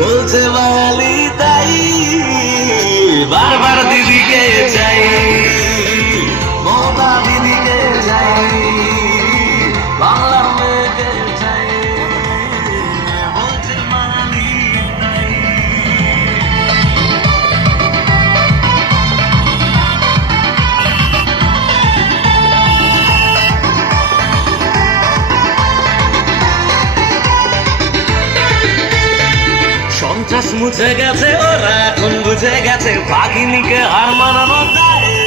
বলছে বাঙালি তাই বারবার দিদিকে চাই, মমতা দিদিকে চাই, বাংলার মেয়েকে চাই, বলছে বাঙালি তাই। সন্ত্রাস মুছে গেছে, ওরা এখন বুঝে গেছে বাঘিনীকে হার মানানো যায়।